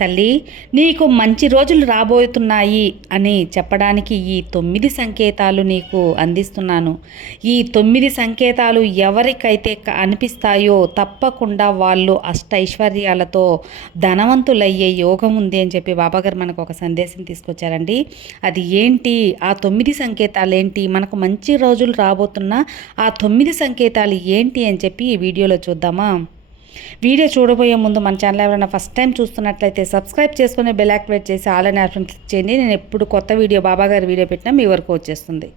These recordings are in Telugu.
తల్లి నీకు మంచి రోజులు రాబోతున్నాయి అని చెప్పడానికి ఈ తొమ్మిది సంకేతాలు నీకు అందిస్తున్నాను. ఈ తొమ్మిది సంకేతాలు ఎవరికైతే అనిపిస్తాయో తప్పకుండా వాళ్ళు అష్టైశ్వర్యాలతో ధనవంతులయ్యే యోగం ఉంది అని చెప్పి బాబాగారు మనకు ఒక సందేశం తీసుకొచ్చారండి. అది ఏంటి? ఆ తొమ్మిది సంకేతాలు ఏంటి? మనకు మంచి రోజులు రాబోతున్న ఆ తొమ్మిది సంకేతాలు ఏంటి అని చెప్పి ఈ వీడియోలో చూద్దామా? వీడియో చూడబోయే ముందు మన ఛానల్ ఎవరైనా ఫస్ట్ టైం చూస్తున్నట్లయితే సబ్స్క్రైబ్ చేసుకుని బెల్ యాక్టివేట్ చేసి ఆల్ అని ఆప్షన్ క్లిక్ చేయండి. నేను ఎప్పుడు కొత్త వీడియో బాబా గారి వీడియో పెట్టినా మీ వరకు వచ్చేస్తుంది.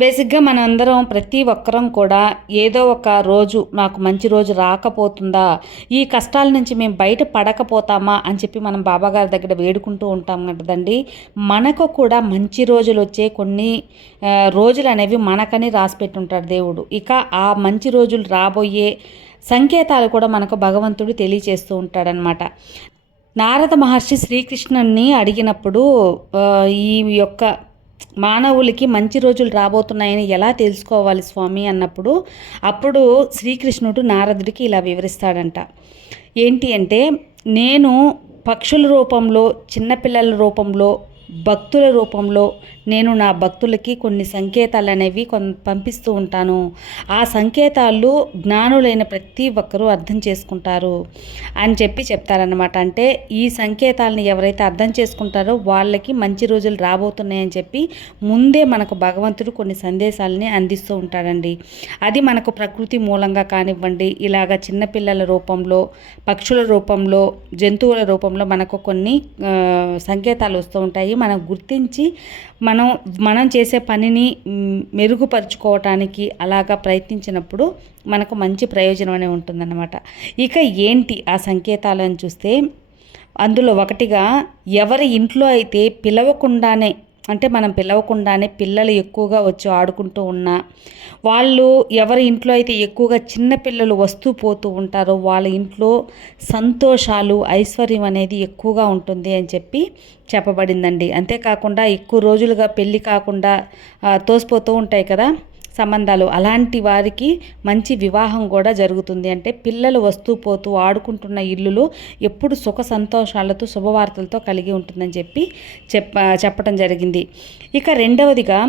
బేసిక్గా మనందరం ప్రతి ఒక్కరం కూడా ఏదో ఒక రోజు నాకు మంచి రోజు రాకపోతుందా ఈ కష్టాల నుంచి మేము బయట పడకపోతామా అని చెప్పి మనం బాబాగారి దగ్గర వేడుకుంటూ ఉంటాం కదండి. మనకు కూడా మంచి రోజులు వచ్చే కొన్ని రోజులు అనేవి మనకని రాసి పెట్టుంటాడు దేవుడు. ఇక ఆ మంచి రోజులు రాబోయే సంకేతాలు కూడా మనకు భగవంతుడు తెలియచేస్తూ ఉంటాడనమాట. నారద మహర్షి శ్రీకృష్ణుని అడిగినప్పుడు ఈ యొక్క మానవులకి మంచి రోజులు రాబోతున్నాయని ఎలా తెలుసుకోవాలి స్వామి అన్నప్పుడు అప్పుడు శ్రీకృష్ణుడు నారదుడికి ఇలా వివరిస్తాడంట. ఏంటి అంటే నేను పక్షుల రూపంలో చిన్నపిల్లల రూపంలో భక్తుల రూపంలో నేను నా భక్తులకి కొన్ని సంకేతాలు అనేవి కొన్ పంపిస్తూ ఉంటాను. ఆ సంకేతాలు జ్ఞానులైన ప్రతి ఒక్కరూ అర్థం చేసుకుంటారు అని చెప్పి చెప్తారనమాట అంటే ఈ సంకేతాలను ఎవరైతే అర్థం చేసుకుంటారో వాళ్ళకి మంచి రోజులు రాబోతున్నాయని చెప్పి ముందే మనకు భగవంతుడు కొన్ని సందేశాలని అందిస్తూ ఉంటాడండి. అది మనకు ప్రకృతి మూలంగా కానివ్వండి ఇలాగ చిన్నపిల్లల రూపంలో పక్షుల రూపంలో జంతువుల రూపంలో మనకు కొన్ని సంకేతాలు వస్తూ ఉంటాయి. మనం గుర్తించి మనం మనం చేసే పనిని మెరుగుపరుచుకోవటానికి అలాగా ప్రయత్నించినప్పుడు మనకు మంచి ప్రయోజనం అనే ఉంటుందన్నమాట. ఇక ఏంటి ఆ సంకేతాలను చూస్తే అందులో ఒకటిగా ఎవరి ఇంట్లో అయితే పిలవకుండానే అంటే మనం పిలవకుండానే పిల్లలు ఎక్కువగా వచ్చి ఆడుకుంటూ ఉన్నా వాళ్ళు ఎవరి ఇంట్లో అయితే ఎక్కువగా చిన్న పిల్లలు వస్తూ పోతూ ఉంటారో వాళ్ళ ఇంట్లో సంతోషాలు ఐశ్వర్యం అనేది ఎక్కువగా ఉంటుంది అని చెప్పి చెప్పబడిందండి. అంతేకాకుండా ఎక్కువ రోజులుగా పెళ్ళి కాకుండా తోసిపోతూ ఉంటాయి కదా. సంబంధాలు. అలాంటి వారికి మంచి వివాహం కూడా జరుగుతుంది. అంటే పిల్లలు వస్తూ పోతూ ఆడుకుంటున్న ఇల్లులు ఎప్పుడు సుఖ సంతోషాలతో శుభవార్తలతో కలిగి ఉంటుందని చెప్పి చెప్ప చెప్పడం జరిగింది. ఇక రెండవదిగా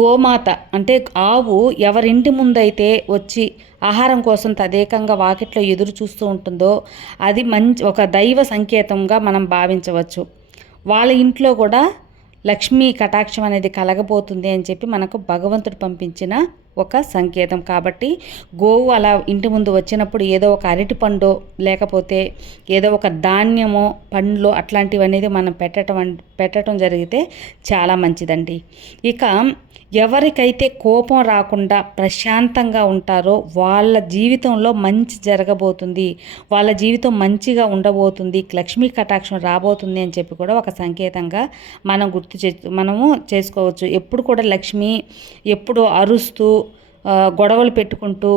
గోమాత. అంటే ఆవు ఎవరింటి ముందైతే వచ్చి ఆహారం కోసం తదేకంగా వాకిట్లో ఎదురు చూస్తూ ఉంటుందో అది మంచి ఒక దైవ సంకేతంగా మనం భావించవచ్చు. వాళ్ళ ఇంట్లో కూడా లక్ష్మీ కటాక్షం అనేది కలగబోతుంది అని చెప్పి మనకు భగవంతుడు పంపించిన ఒక సంకేతం. కాబట్టి గోవు అలా ఇంటి ముందు వచ్చినప్పుడు ఏదో ఒక అరటి పండు లేకపోతే ఏదో ఒక ధాన్యమో పండ్లు అట్లాంటివి అనేది మనం పెట్టడం పెట్టడం జరిగితే చాలా మంచిదండి. ఇక ఎవరికైతే కోపం రాకుండా ప్రశాంతంగా ఉంటారో వాళ్ళ జీవితంలో మంచి జరగబోతుంది. వాళ్ళ జీవితం మంచిగా ఉండబోతుంది. లక్ష్మీ కటాక్షం రాబోతుంది అని చెప్పి కూడా ఒక సంకేతంగా మనం గుర్తు చే మనము చేసుకోవచ్చు. ఎప్పుడు కూడా లక్ష్మి ఎప్పుడు అరుస్తూ గొడవలు పెట్టుకుంటూ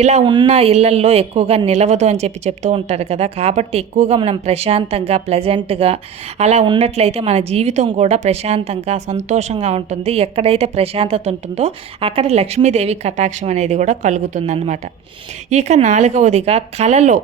ఇలా ఉన్న ఇళ్ళల్లో ఎక్కువగా నిలవదు అని చెప్పి చెప్తూ ఉంటారు కదా. కాబట్టి ఎక్కువగా మనం ప్రశాంతంగా ప్లెజెంట్గా అలా ఉన్నట్లయితే మన జీవితం కూడా ప్రశాంతంగా సంతోషంగా ఉంటుంది. ఎక్కడైతే ప్రశాంతత ఉంటుందో అక్కడ లక్ష్మీదేవి కటాక్షం అనేది కూడా కలుగుతుందన్నమాట. ఇక నాలుగవదిగా కలలో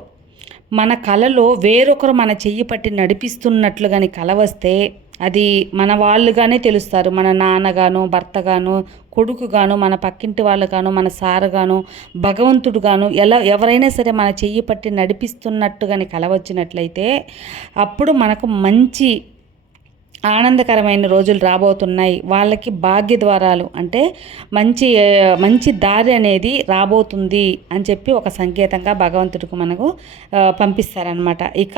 మన కలలో వేరొకరు మన చెయ్యి పట్టి నడిపిస్తున్నట్లు కానీ కల వస్తే అది మన వాళ్ళుగానే తెలుస్తారు. మన నాన్నగాను భర్తగాను కొడుకుగాను మన పక్కింటి వాళ్ళుగాను మన సారుగాను భగవంతుడుగాను ఎలా ఎవరైనా సరే మన చెయ్యి పట్టి నడిపిస్తున్నట్టుగాని కలవచ్చినట్లయితే కల వచ్చినట్లయితే అప్పుడు మనకు మంచి ఆనందకరమైన రోజులు రాబోతున్నాయి. వాళ్ళకి భాగ్య ద్వారాలు అంటే మంచి మంచి దారి అనేది రాబోతుంది అని చెప్పి ఒక సంకేతంగా భగవంతుడికి మనకు పంపిస్తారనమాట ఇక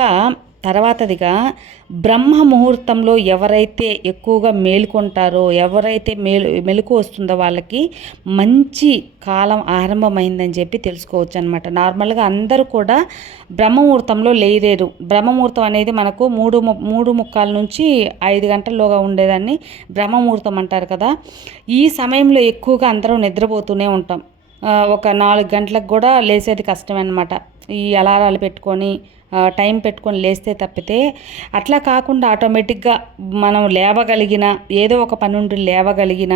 తర్వాతదిగా బ్రహ్మ ముహూర్తంలో ఎవరైతే ఎక్కువగా మేలుకుంటారో ఎవరైతే మేలు మెలకు వస్తుందో వాళ్ళకి మంచి కాలం ఆరంభమైందని చెప్పి తెలుసుకోవచ్చు అనమాట నార్మల్గా అందరూ కూడా బ్రహ్మముహూర్తంలో లేరేరు. బ్రహ్మముహూర్తం అనేది మనకు మూడు ము- మూడు ముక్కాల నుంచి ఐదు గంటల్లోగా ఉండేదాన్ని బ్రహ్మముహూర్తం అంటారు కదా. ఈ సమయంలో ఎక్కువగా అందరం నిద్రపోతూనే ఉంటాం. ఒక నాలుగు గంటలకు కూడా లేసేది కష్టమే అనమాట ఈ అలారాలు పెట్టుకొని టైం పెట్టుకొని లేస్తే తప్పితే అట్లా కాకుండా ఆటోమేటిక్గా మనం లేవగలిగిన ఏదో ఒక పని నుండి లేవగలిగిన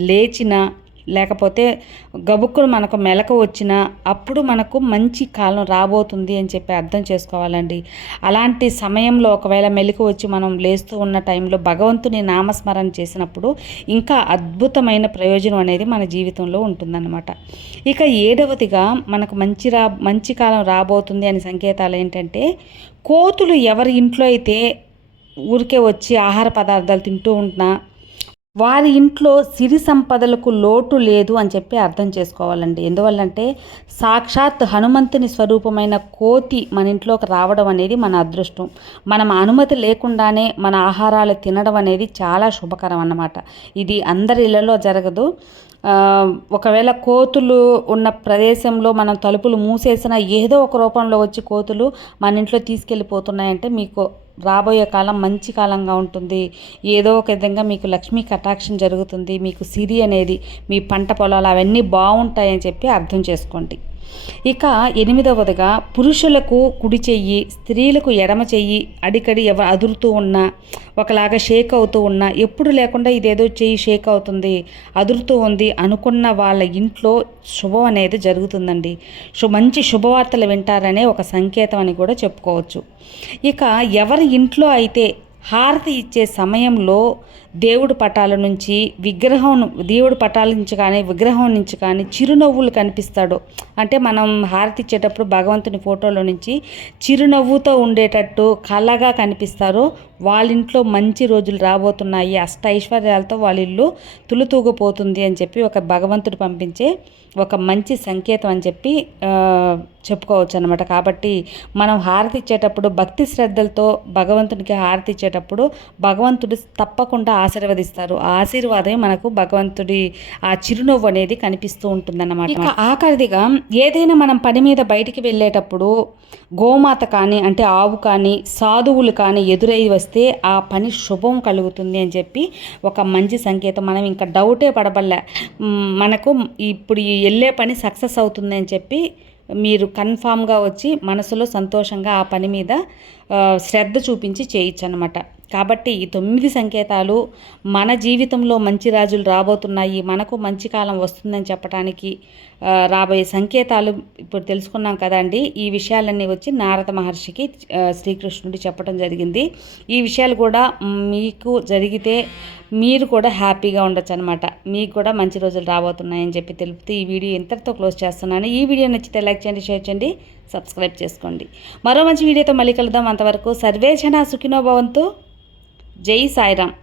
లేచిన లేకపోతే గబుక్కులు మనకు మెలక వచ్చిన అప్పుడు మనకు మంచి కాలం రాబోతుంది అని చెప్పి అర్థం చేసుకోవాలండి. అలాంటి సమయంలో ఒకవేళ మెలకు వచ్చి మనం లేస్తూ ఉన్న టైంలో భగవంతుని నామస్మరణ చేసినప్పుడు ఇంకా అద్భుతమైన ప్రయోజనం అనేది మన జీవితంలో ఉంటుందన్నమాట. ఇక ఏడవదిగా మనకు మంచి రా మంచి కాలం రాబోతుంది అనే సంకేతాలు ఏంటంటే కోతులు ఎవరి ఇంట్లో అయితే ఊరికే వచ్చి ఆహార పదార్థాలు తింటూ ఉంటున్నా వారి ఇంట్లో సిరి సంపదలకు లోటు లేదు అని చెప్పి అర్థం చేసుకోవాలండి. ఎందువల్లంటే సాక్షాత్ హనుమంతుని స్వరూపమైన కోతి మన ఇంట్లోకి రావడం అనేది మన అదృష్టం. మనం అనుమతి లేకుండానే మన ఆహారాలు తినడం అనేది చాలా శుభకరం అన్నమాట. ఇది అందరి ఇళ్ళలో జరగదు. ఒకవేళ కోతులు ఉన్న ప్రదేశంలో మనం తలుపులు మూసేసిన ఏదో ఒక రూపంలో వచ్చి కోతులు మన ఇంట్లో తీసుకెళ్ళిపోతున్నాయంటే మీకు రాబోయే కాలం మంచి కాలంగా ఉంటుంది. ఏదో ఒక విధంగా మీకు లక్ష్మీ కటాక్షం జరుగుతుంది. మీకు సిరి అనేది మీ పంట పొలాలు అవన్నీ బాగుంటాయని చెప్పి అర్థం చేసుకోండి. ఇక ఎనిమిదవదిగా పురుషులకు కుడి చెయ్యి స్త్రీలకు ఎడమ చెయ్యి అడికడి ఎవ అదురుతూ ఉన్నా ఒకలాగా షేక్ అవుతూ ఉన్నా ఎప్పుడు లేకుండా ఇదేదో చెయ్యి షేక్ అవుతుంది అదురుతూ ఉంది అనుకున్న వాళ్ళ ఇంట్లో శుభం అనేది జరుగుతుందండి. శు మంచి శుభవార్తలు వింటారనే ఒక సంకేతం అని కూడా చెప్పుకోవచ్చు. ఇక ఎవరి ఇంట్లో అయితే హారతి ఇచ్చే సమయంలో దేవుడి పటాల నుంచి విగ్రహం దేవుడి పటాల నుంచి కానీ విగ్రహం నుంచి కానీ చిరునవ్వులు కనిపిస్తాడు. అంటే మనం హారతి ఇచ్చేటప్పుడు భగవంతుని ఫోటోలో నుంచి చిరునవ్వుతో ఉండేటట్టు కళగా కనిపిస్తారు. వాళ్ళ ఇంట్లో మంచి రోజులు రాబోతున్నాయి. అష్ట ఐశ్వర్యాలతో వాళ్ళ ఇల్లు తులుతూగపోతుంది అని చెప్పి ఒక భగవంతుడు పంపించే ఒక మంచి సంకేతం అని చెప్పి చెప్పుకోవచ్చు అనమాట కాబట్టి మనం హారతి ఇచ్చేటప్పుడు భక్తి శ్రద్ధలతో భగవంతునికి హారతి ఇచ్చేటప్పుడు భగవంతుడు తప్పకుండా ఆశీర్వదిస్తారు. ఆ ఆశీర్వాదమే మనకు భగవంతుడి ఆ చిరునవ్వు అనేది కనిపిస్తూ ఉంటుందన్నమాట. ఇక ఆఖరిదిగా ఏదైనా మనం పని మీద బయటికి వెళ్ళేటప్పుడు గోమాత కానీ అంటే ఆవు కానీ సాధువులు కానీ ఎదురై వస్తే ఆ పని శుభం కలుగుతుంది అని చెప్పి ఒక మంచి సంకేతం. మనం ఇంకా డౌటే పడబల్లే మనకు ఇప్పుడు వెళ్ళే పని సక్సెస్ అవుతుంది అని చెప్పి మీరు కన్ఫామ్గా వచ్చి మనసులో సంతోషంగా ఆ పని మీద శ్రద్ధ చూపించి చేయొచ్చు అనమాట కాబట్టి ఈ తొమ్మిది సంకేతాలు మన జీవితంలో మంచి రాజులు రాబోతున్నాయి మనకు మంచి కాలం వస్తుందని చెప్పడానికి రాబోయే సంకేతాలు ఇప్పుడు తెలుసుకున్నాం కదండి ఈ విషయాలన్నీ వచ్చి నారద మహర్షికి శ్రీకృష్ణుడి శ్రీకృష్ణుడు చెప్పడం జరిగింది. ఈ విషయాలు కూడా మీకు జరిగితే మీరు కూడా హ్యాపీగా ఉండొచ్చు అనమాట మీకు కూడా మంచి రోజులు రాబోతున్నాయని చెప్పి తెలుపుతూ ఈ వీడియో ఇంతటితో క్లోజ్ చేస్తున్నాను. ఈ వీడియో నచ్చితే లైక్ చేయండి షేర్ చేయండి సబ్స్క్రైబ్ చేసుకోండి. మరో మంచి వీడియోతో మళ్ళీ కలుద్దాం. అంతవరకు సర్వేజన సుఖినోభవంతో ஜெய் சாய்ராம்.